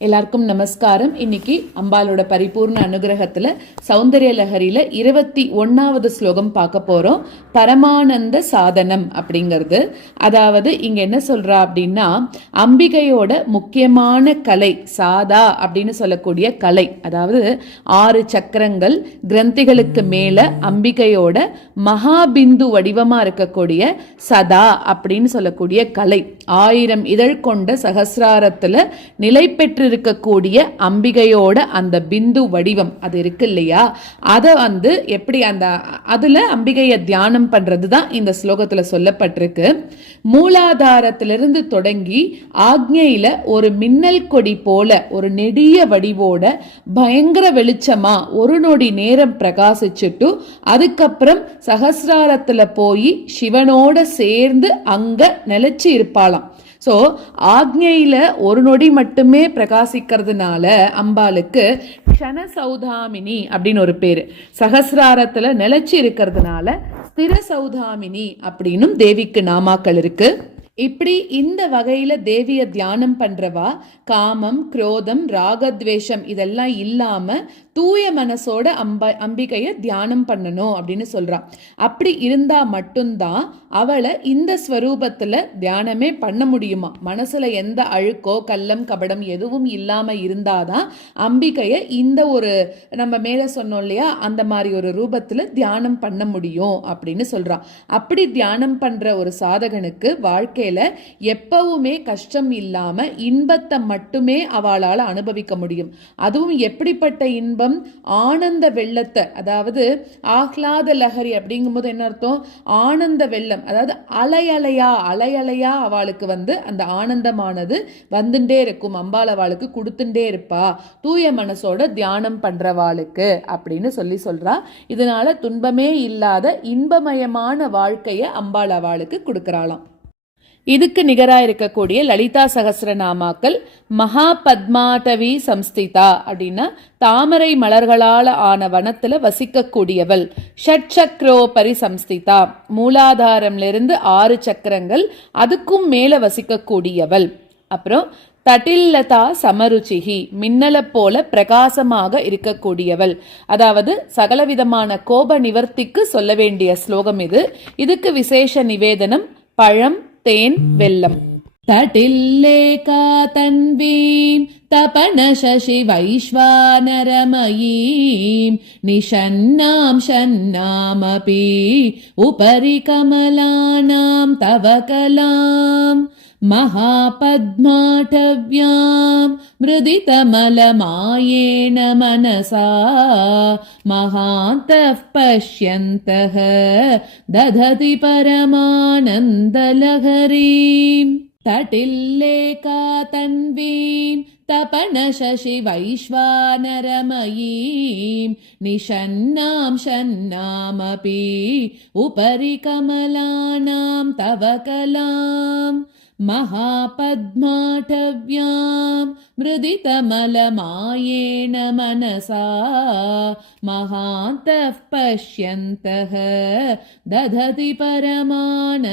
எல்லாருக்கும் நமஸ்காரம். இன்னைக்கு அம்பாலோட பரிபூர்ண அனுகிரகத்துல சௌந்தர்ய லஹரியில 21வது ஸ்லோகம் பார்க்க போறோம். பரமானந்த சாதனம் அப்படிங்கிறது. அதாவது இங்க என்ன சொல்றா அப்படின்னா, அம்பிகையோட முக்கியமான கலை சாதா அப்படின்னு சொல்லக்கூடிய கலை, அதாவது 6 சக்கரங்கள் கிரந்திகளுக்கு மேல அம்பிகையோட மகாபிந்து வடிவமா இருக்கக்கூடிய சதா அப்படின்னு சொல்லக்கூடிய கலை, 1000 இதழ் கொண்ட சகசிராரத்துல நிலை பெற்று இருக்கக்கூடிய அம்பிகையோட அந்த பிந்து வடிவம் அது இருக்கு இல்லையா, அதை எப்படி அதுல அம்பிகையை தியானம் பண்றதுதான் இந்த ஸ்லோகத்துல சொல்லப்பட்டிருக்கு. மூலாதாரத்திலிருந்து தொடங்கி ஆக்ஞையில ஒரு மின்னல் கொடி போல ஒரு நெடிய வடிவோட பயங்கர வெளிச்சமா ஒரு நொடி நேரம் பிரகாசிச்சுட்டு அதுக்கப்புறம் சகசிராரத்துல போய் சிவனோட சேர்ந்து அங்க நிலைச்சு இருப்பாளாம். ஸோ ஆக்ஞையில ஒரு நொடி மட்டுமே பிரகாசிக்கிறதுனால அம்பாளுக்கு க்ஷண சௌதாமினி அப்படின்னு ஒரு பேரு. சகசிராரத்துல நிலைச்சு இருக்கிறதுனால ஸ்திர சௌதாமினி அப்படின்னும் தேவிக்கு நாமாக்கள் இருக்கு. இப்படி இந்த வகையில தேவிய தியானம் பண்றவா காமம், குரோதம், ராகத்வேஷம் இதெல்லாம் இல்லாம தூய மனசோட அம்பிகைய தியானம் பண்ணணும் அப்படின்னு சொல்றான். அப்படி இருந்தா மட்டும்தான் அவளை இந்த ஸ்வரூபத்துல தியானமே பண்ண முடியுமா. மனசுல எந்த அழுக்கோ கள்ளம் கபடம் எதுவும் இல்லாம இருந்தாதான் அம்பிகைய இந்த ஒரு நம்ம மேல சொன்னோம் இல்லையா, அந்த மாதிரி ஒரு ரூபத்துல தியானம் பண்ண முடியும் அப்படின்னு சொல்றான். அப்படி தியானம் பண்ற ஒரு சாதகனுக்கு வாழ்க்கை எப்பவுமே கஷ்டம் இல்லாம இன்பத்தை மட்டுமே அவளால் அனுபவிக்க முடியும். அதுவும் எப்படிப்பட்ட இன்பம், ஆனந்த வெள்ளத்தை, அதாவது ஆஹ்லாத லஹரி அப்படிங்கும்போது என்ன அர்த்தம், ஆனந்த வெள்ளம், அதாவது அலையலையா அவளுக்கு அந்த ஆனந்தமானது வந்துட்டே இருக்கும். அம்பாள் அவளுக்கு கொடுத்துட்டே இருப்பா தூய மனசோட தியானம் பண்றவாளுக்கு அப்படின்னு சொல்றா. இதனால துன்பமே இல்லாத இன்பமயமான வாழ்க்கைய அம்பாள் அவளுக்கு கொடுக்கறாளாம். இதுக்கு நிகராக இருக்கக்கூடிய லலிதா சகஸ்ரநாமாக்கள் மகா பத்மாட்டவி சம்ஸ்திதா அப்படின்னா தாமரை மலர்களால் ஆன வனத்துல வசிக்கக்கூடியவள். ஷட்சக்ரோ பரிசம்ஸ்திதா மூலாதாரம்லிருந்து 6 சக்கரங்கள் அதுக்கும் மேல வசிக்கக்கூடியவள். அப்புறம் தட்டில்லதா சமருச்சிகி மின்னலை போல பிரகாசமாக இருக்கக்கூடியவள். அதாவது சகலவிதமான கோப நிவர்த்திக்கு சொல்ல வேண்டிய ஸ்லோகம் இது. இதுக்கு விசேஷ நிவேதனம் பழம், தேன், வெல்லம். தட்டில்லேகா தன்வீம் தபன சசி வைஸ்வானரமயீம் நிஷன்னாம் ஷன்னாமபி உபரி கமலானாம் தவகலாம் மகாபத்மாட்டவ்யாம் மிருதிதமலமாயேன மனசா மகாந்தः பஷ்யந்தः தததி பரமானந்தலஹரீம். தட்டில்லேகா தன்வீம் தபன சசி வைஸ்வானரமயீம் நிஷன்னாம் ஷன்னாமபி உபரி கமலானாம் தவகலாம் மகாபத்மாட்டவ்யாம் மிருதிதமலமாயேன மனசா மகாந்தः பஷ்யந்தः தததி பரமானந்தலஹரீம்.